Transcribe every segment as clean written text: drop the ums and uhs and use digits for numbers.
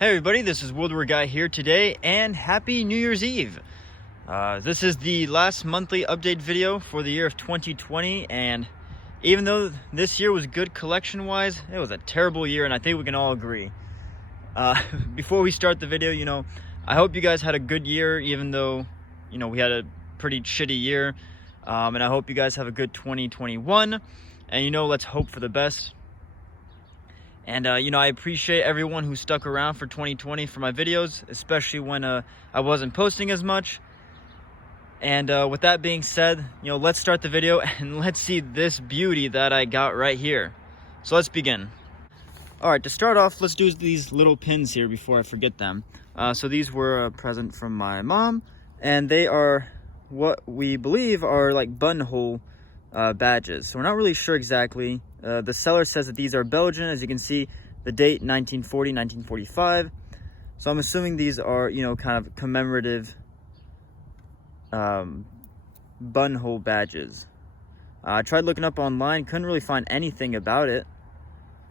Hey everybody, this is World War Guy here today, and happy New Year's Eve. This is the last monthly update video for the year of 2020, and even though this year was good collection-wise, it was a terrible year, and I think we can all agree. Before we start the video, I hope you guys had a good year, even though, we had a pretty shitty year, and I hope you guys have a good 2021, and let's hope for the best. And, I appreciate everyone who stuck around for 2020 for my videos, especially when I wasn't posting as much. And with that being said, let's start the video and let's see this beauty that I got right here. So let's begin. All right, to start off, let's do these little pins here before I forget them. So these were a present from my mom, and they are what we believe are like buttonhole badges. So we're not really sure exactly. The seller says that these are Belgian. As you can see, the date 1940, 1945. So I'm assuming these are, kind of commemorative buttonhole badges. I tried looking up online, couldn't really find anything about it.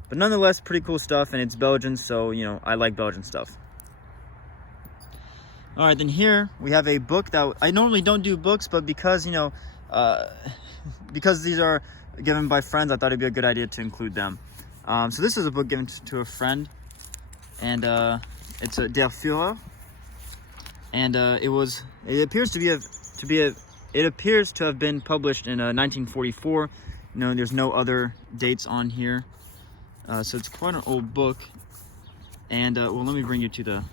But nonetheless, pretty cool stuff, and it's Belgian, so, I like Belgian stuff. All right, then here we have a book that I normally don't do books, but because, because these are given by friends, I thought it'd be a good idea to include them. So this is a book given to a friend, and it's a Der Führer, and it appears to have been published in 1944. There's no other dates on here, so it's quite an old book. And well, let me bring you to the.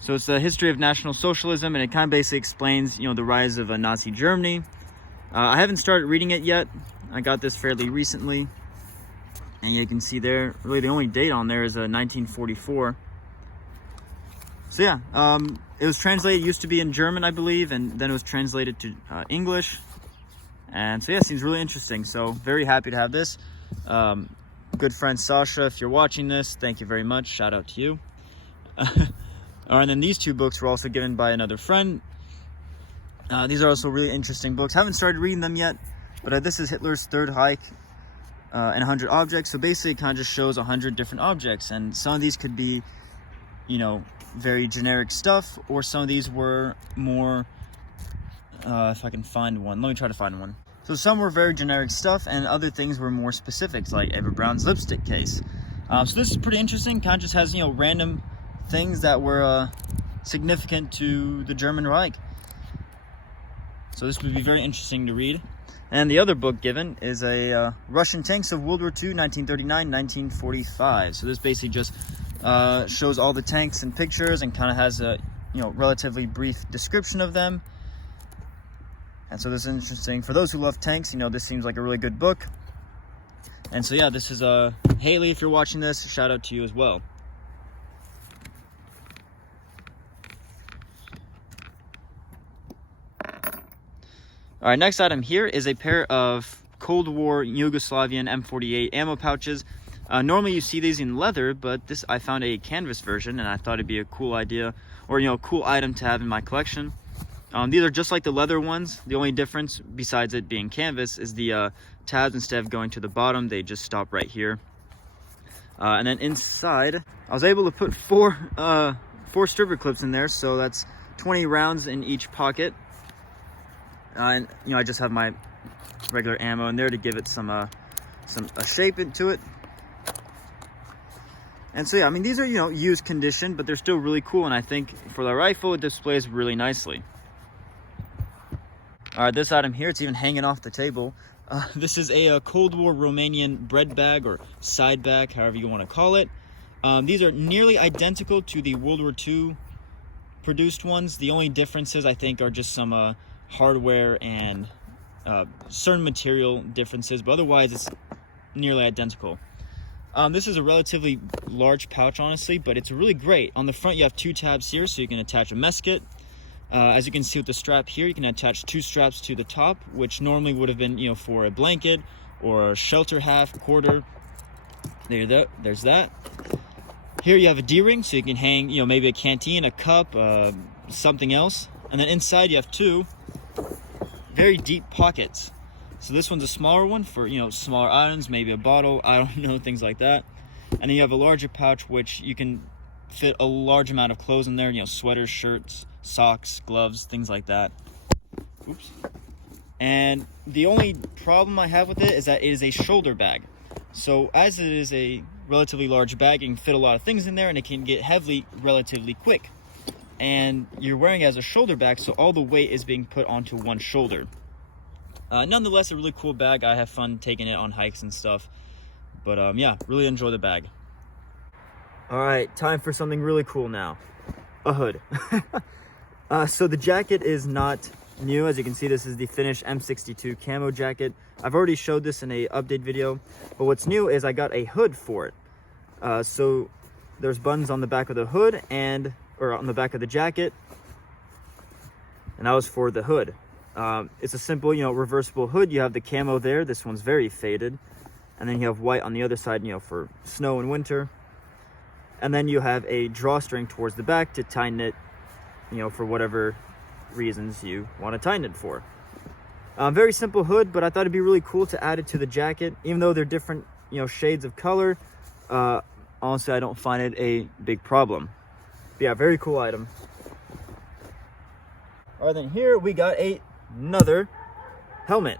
So it's the history of National Socialism, and it kind of basically explains, the rise of Nazi Germany. I haven't started reading it yet. I got this fairly recently, and you can see there, really the only date on there is 1944. So yeah, it was translated, it used to be in German, I believe, and then it was translated to English. And so yeah, it seems really interesting. So very happy to have this. Good friend Sasha, if you're watching this, thank you very much. Shout out to you. And then these two books were also given by another friend. These are also really interesting books. Haven't started reading them yet, but this is Hitler's Third Reich and 100 Objects. So basically it kind of just shows 100 different objects, and some of these could be, very generic stuff, or some of these were more, if I can find one. Let me try to find one. So some were very generic stuff, and other things were more specifics, like Eva Braun's lipstick case. So this is pretty interesting. Kind of just has, random things that were significant to the German Reich. So this would be very interesting to read. And the other book given is a Russian Tanks of World War II, 1939-1945. So this basically just shows all the tanks and pictures, and kind of has a relatively brief description of them. And so this is interesting for those who love tanks. This seems like a really good book. And so yeah, this is Haley. If you're watching this, shout out to you as well. All right, next item here is a pair of Cold War Yugoslavian M48 ammo pouches. Normally you see these in leather, but I found a canvas version, and I thought it'd be a cool idea, or cool item to have in my collection. These are just like the leather ones. The only difference, besides it being canvas, is the tabs, instead of going to the bottom, they just stop right here. And then inside, I was able to put four stripper clips in there, so that's 20 rounds in each pocket. And I just have my regular ammo in there to give it some shape into it. And so yeah, these are used condition, but they're still really cool, and I think for the rifle it displays really nicely. All right, this item here, it's even hanging off the table. This is a Cold War Romanian bread bag, or side bag, however you want to call it. These are nearly identical to the World War II produced ones. The only differences, I think, are just some hardware and certain material differences, but otherwise it's nearly identical. This is a relatively large pouch, honestly, but it's really great. On the front you have two tabs here, so you can attach a mess kit. As you can see with the strap here, you can attach two straps to the top, which normally would have been for a blanket or a shelter half, quarter. There's that. Here you have a D-ring, so you can hang maybe a canteen, a cup, something else. And then inside you have two very deep pockets. So this one's a smaller one for, smaller items, maybe a bottle, I don't know, things like that. And then you have a larger pouch, which you can fit a large amount of clothes in there, you know, sweaters, shirts, socks, gloves, things like that. Oops. And the only problem I have with it is that it is a shoulder bag. So as it is a relatively large bag, you can fit a lot of things in there, and it can get heavy relatively quick. And you're wearing it as a shoulder bag, so all the weight is being put onto one shoulder. Nonetheless, a really cool bag. I have fun taking it on hikes and stuff. But yeah, really enjoy the bag. All right, time for something really cool now. A hood. So the jacket is not new. As you can see, this is the Finnish M62 camo jacket. I've already showed this in a update video, but what's new is I got a hood for it. So there's buttons on the back of the hood or on the back of the jacket, and that was for the hood. It's a simple, you know, reversible hood. You have the camo there. This one's very faded, and then you have white on the other side, you know, for snow and winter. And then you have a drawstring towards the back to tighten it, you know, for whatever reasons you want to tighten it for. Very simple hood, but I thought it'd be really cool to add it to the jacket. Even though they're different, you know, shades of color, honestly, I don't find it a big problem. But yeah, very cool item. All right, then here we got another helmet.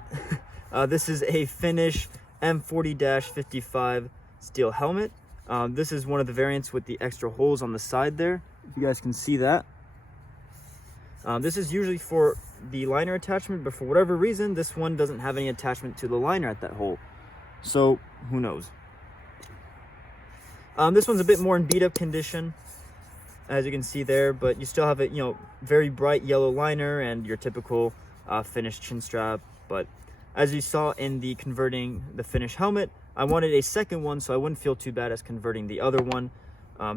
This is a Finnish M40-55 steel helmet. This is one of the variants with the extra holes on the side there. If you guys can see that. This is usually for the liner attachment, but for whatever reason, this one doesn't have any attachment to the liner at that hole. So, who knows? This one's a bit more in beat up condition, as you can see there, but you still have a, you know, very bright yellow liner and your typical Finnish chin strap. But as you saw in the converting the Finnish helmet, I wanted a second one so I wouldn't feel too bad as converting the other one.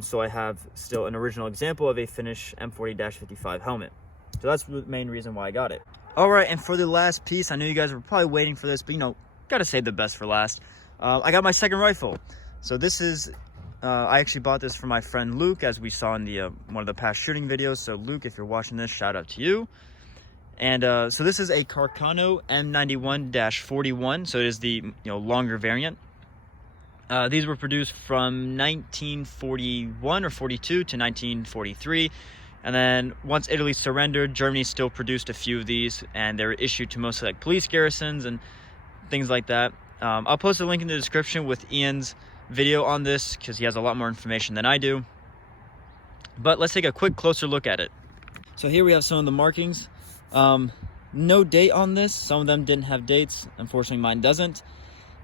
So I have still an original example of a Finnish M40-55 helmet. So that's the main reason why I got it. All right, and for the last piece, I know you guys were probably waiting for this, but you know, gotta save the best for last. I got my second rifle. So this is, I actually bought this for my friend Luke, as we saw in the one of the past shooting videos. So Luke, if you're watching this, shout out to you. And so this is a Carcano M91-41. So it is the, you know, longer variant. These were produced from 1941 or 42 to 1943. And then once Italy surrendered, Germany still produced a few of these, and they were issued to mostly like police garrisons and things like that. I'll post a link in the description with Ian's video on this because he has a lot more information than I do. But let's take a quick closer look at it. So here we have some of the markings. No date on this. Some of them didn't have dates. Unfortunately, mine doesn't.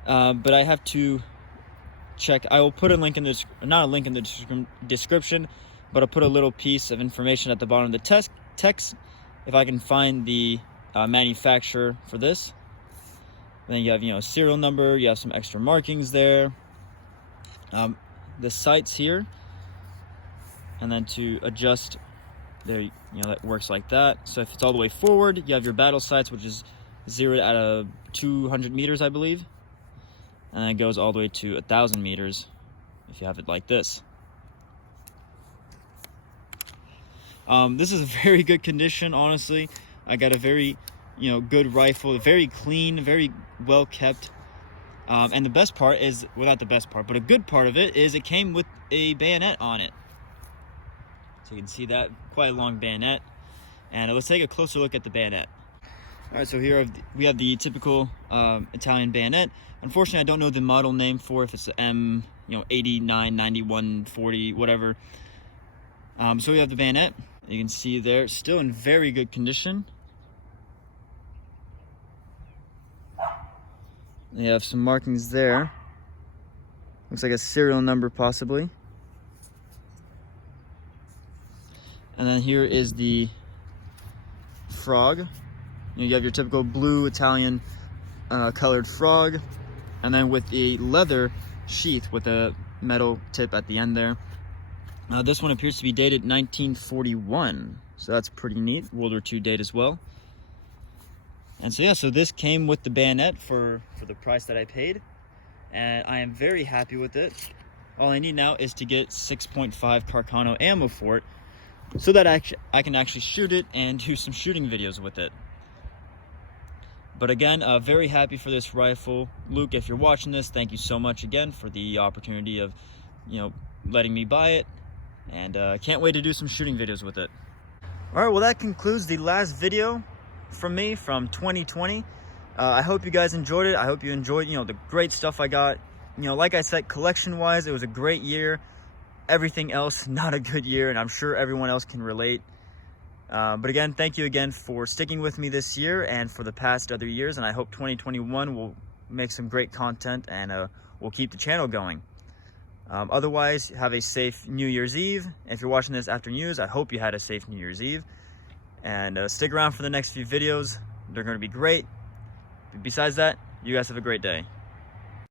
But I have to check. I will put a link in the, not a link in the description, but I'll put a little piece of information at the bottom of the text if I can find the manufacturer for this. Then you have, you know, serial number. You have some extra markings there. The sights here, and then to adjust there, you know, that works like that. So if it's all the way forward, you have your battle sights, which is 0 at 200 meters, I believe, and then it goes all the way to 1,000 meters if you have it like this. This is a very good condition, honestly. I got a very, you know, good rifle, very clean, very well kept. And the best part is, well, not the best part, but a good part of it is it came with a bayonet on it. So you can see that, quite a long bayonet. And let's take a closer look at the bayonet. All right, so here we have the typical Italian bayonet. Unfortunately, I don't know the model name for if it's the M, you know, 89, 91, 40, whatever. So we have the bayonet. You can see there, still in very good condition. You have some markings there. Looks like a serial number possibly. And then here is the frog. You have your typical blue Italian colored frog. And then with a leather sheath with a metal tip at the end there. This one appears to be dated 1941. So that's pretty neat. World War II date as well. And so yeah, so this came with the bayonet for the price that I paid, and I am very happy with it. All I need now is to get 6.5 carcano ammo for it, so that I can actually shoot it and do some shooting videos with it. But again, very happy for this rifle. Luke, if you're watching this, thank you so much again for the opportunity of you know, letting me buy it, and I can't wait to do some shooting videos with it. All right, well, that concludes the last video from me from 2020. I hope you guys enjoyed it. I hope you enjoyed, you know, the great stuff I got. You know, like I said, collection wise, it was a great year. Everything else, not a good year, and I'm sure everyone else can relate. But again, thank you again for sticking with me this year and for the past other years, and I hope 2021 will make some great content, and we'll keep the channel going. Otherwise, have a safe New Year's Eve. If you're watching this after New Year's, I hope you had a safe New Year's Eve. And stick around for the next few videos. They're going to be great. Besides that, you guys have a great day.